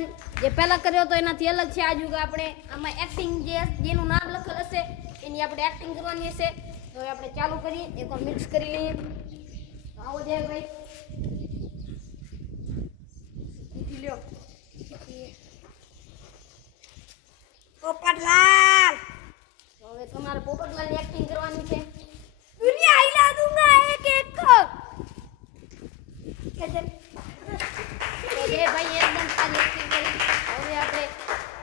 પણ જે પહેલા કર્યો હતો એનાથી અલગ છે. આજુ આપણે આમાં એક્ટિંગ જેનું નામ લખેલ હશે એની આપણે એક્ટિંગ કરવાની હશે. તો હવે આપણે ચાલુ કરીએ, એકવાર મિક્સ કરી લઈએ. આવો જાય ભાઈ, લ્યો પોપટલાલ. તો હવે તમારે પોપટલાલની એક્ટિંગ કરવાની છે. દુનિયા હિલા દૂંગા એક એક કો. કે તો જે ભાઈ એકદમ સારી એક્ટિંગ કરી. હવે આપણે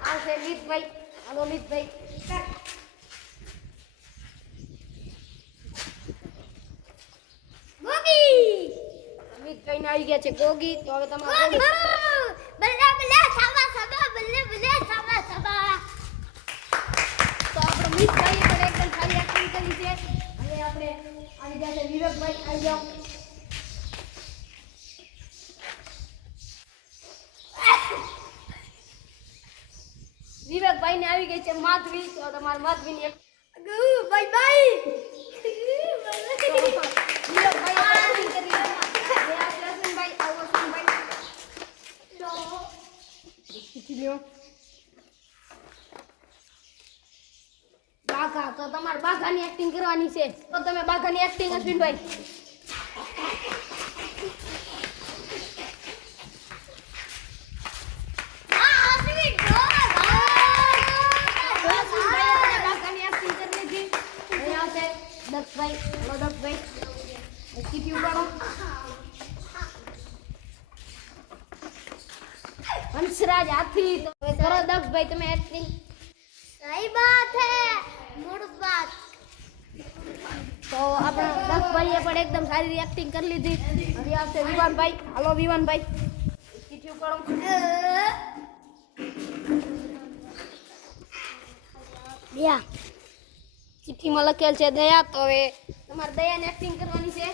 આવશે મિતભાઈ. હાલો મિતભાઈ. ગોગી. મિતભાઈ ને આવી ગયા છે ગોગી. તો હવે તમારે બલ્લે બલ્લે સાબા સાબા બલ્લે બલ્લે સાબા સાબા. તો આપણે મિતભાઈએ પણ એકદમ સારી એક્ટિંગ કરી છે. હવે આપણે આવી ગયા છે વિવેકભાઈ. આવી જાઓ. વિવેકભાઈ ને આવી ગઈ છે માધવી. તો તમારે માધવીની એક બાય બાય. વિવેકભાઈ એક્ટિંગ કરી. હવે આપણે અશ્વિનભાઈ. આવો અશ્વિનભાઈ. બાઘા. તો તમારે બાઘાની એક્ટિંગ કરવાની છે. તો તમે બાઘાની એક્ટિંગ અશ્વિનભાઈ. દક્ષભાઈ. હલો દક્ષભાઈ. કીધી ઉપાડો. હંસરાજ હાથી. તો હવે કરો દક્ષભાઈ તમે એક્ટિંગ. સહી બાત હે, મૂળ બાત. તો આપણા દક્ષભાઈએ પણ એકદમ સારી એક્ટિંગ કરી લીધી. હવે આવશે વિવાનભાઈ. હલો વિવાનભાઈ. કીધી ઉપાડો. દયા. ચિઠ્ઠીમાં લખેલ છે દયા. તો હવે તમારે દયાની એક્ટિંગ કરવાની છે.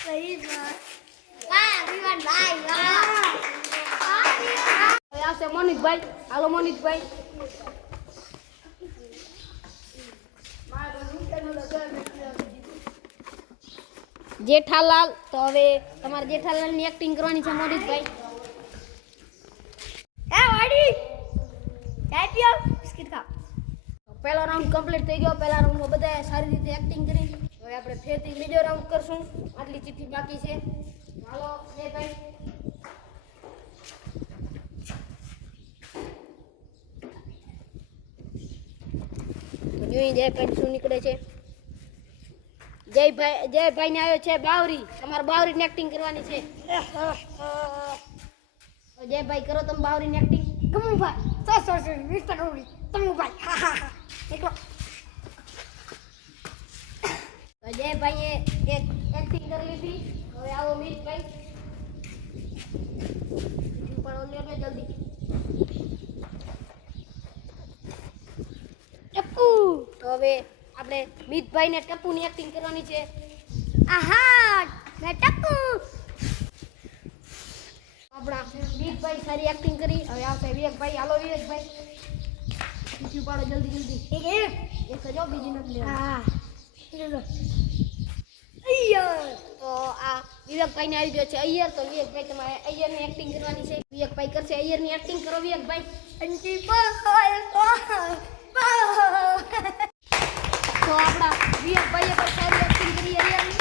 સહી બાત. વાહ વિવાન ભાઈ વાહ. હવે આવશે મોનિતભાઈ. હાલો મોનિતભાઈ. જેઠાલાલ. તો હવે તમારે જેઠાલાલની એક્ટિંગ કરવાની છે મોનિતભાઈ. એ વાડી. ચાય પીઓ, બિસ્કિટ ખાઓ. પહેલો રાઉન્ડ કમ્પ્લીટ થઈ ગયો. પહેલા રાઉન્ડમાં બધાએ સારી રીતે એક્ટિંગ કરી. હવે આપણે ફેરથી બીજો રાઉન્ડ કરશું. આટલી ચિઠ્ઠી બાકી છે. હાલો જયભાઈ. તો જોઈએ જયભાઈ શું નીકળે છે. જયભાઈ ને આવ્યો છે બાવરી. તમારે બાવરીની એક્ટિંગ કરવાની છે. તો જયભાઈ કરો તમે બાવરીની એક્ટિંગ. કમુ ભાઈ સો મિસ્ટર ગૌરી તમુ ભાઈ હા હા હા. એકલો તો જયભાઈએ એક એક્ટિંગ કરી લીધી. હવે આવો મિતભાઈ. પણ લ્યો જલ્દી. ટપ્પુ. તો હવે આપણે મિતભાઈને ટપ્પુની એક્ટિંગ કરવાની છે. આહા મે ટપ્પુ. આપણા મિતભાઈ સારી એક્ટિંગ કરી. હવે આવશે વિવેકભાઈ. હાલો વિવેકભાઈ. બીજું પાડો જલ્દી. એક એક જ હો, બીજી નથી લેવાની. હા અય્યર. તો આ વિવેકભાઈને આવી ગયો છે અય્યર. તો વિવેકભાઈ તમારે અય્યરની એક્ટિંગ કરવાની છે. વિવેકભાઈ કરશે અય્યરની એક્ટિંગ. કરો વિવેકભાઈ. અંટી તો આપણા વિવેકભાઈએ પણ સારી એક્ટિંગ કરી અય્યરની.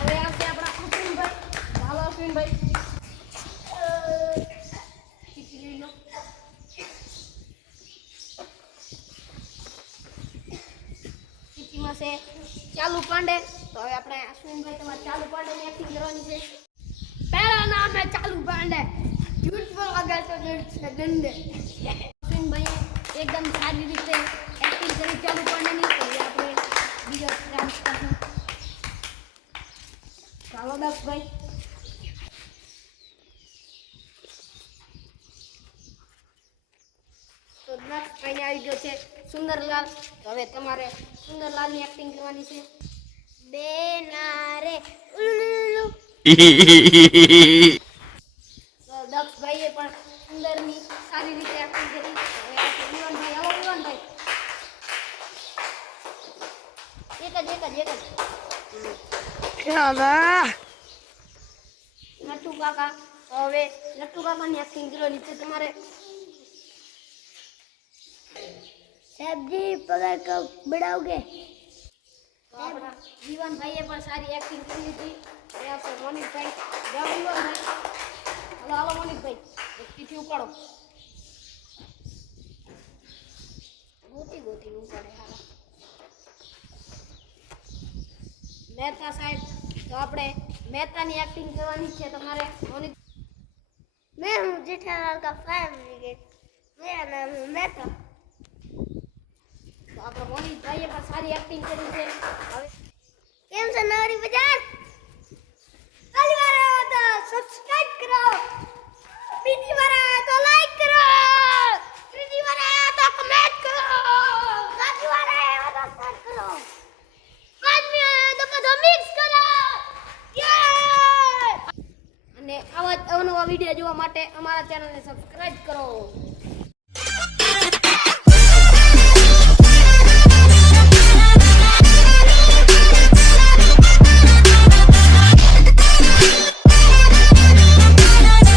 હવે આવશે આપણા અશ્વિનભાઈ. હાલો અશ્વિનભાઈ. ચિઠ્ઠીમાં છે ચાલુ પાંડે. તો હવે આપણે અશ્વિનભાઈ તમારે ચાલુ પાંડેની એક્ટિંગ કરવાની છે. પહેલા નામ है चालू पांडे. झूठ बोला तो डंडे. અશ્વિનભાઈએ એકદમ સારી રીતે એક્ટિંગ કરી ચાલુ પાંડેની. તો હવે આપણે બીજો ડાન્સ કરશું. ચાલો દક્ષભાઈ. તો દક્ષભાઈને આવી ગયો છે સુંદરલાલ. તો હવે તમારે સુંદરલાલની એક્ટિંગ કરવાની છે. બેનારે ઉલ્લુ. તો દક્ષભાઈએ પણ સુંદરની સારી રીતે એક્ટિંગ કરી. હવે આપણે વિવાનભાઈ. હાલો વિવાનભાઈ. એક જ ચાલા નટુ કાકા હવે નટુ કાકાની એક્ટિંગ કરવાની છે તમારે સાહેબજી પગાર કબ बढ़ाओगे તો આપણા જીવનભાઈએ પણ સારી એક્ટિંગ કરી હતી એ આપણે મોનિકભાઈ જાઓ જીવનભાઈ હાલો મોનિકભાઈ એક ચીઠી ઉપાડો ગોતી ઉપાડે હાલો મહેતા સાહેબ તો આપણે મહેતાની એક્ટિંગ કરવાની છે તમારે મોનિક मैं हूँ जेठालाल का फायर ब्रिगेड मेरा नाम है मेहता તો આપણે મોનિકભાઈએ પણ સારી એક્ટિંગ કરી છે હવે કેમ છે નવરી બજાર પહેલી વાર આવ્યો તો સબસ્ક્રાઇબ કરો બીજી વાર આવ્યો તો લાઈક કરો ત્રીજી વાર આવ્યો તો કમેન્ટ કરો ચોથી વાર આવ્યો તો શેર કરો પાંચમી આવ્યો તો બધો મિક્સ કરો યે અને આવા જ અવનવા વિડીયો જોવા માટે અમારા ચેનલને સબસ્ક્રાઇબ કરો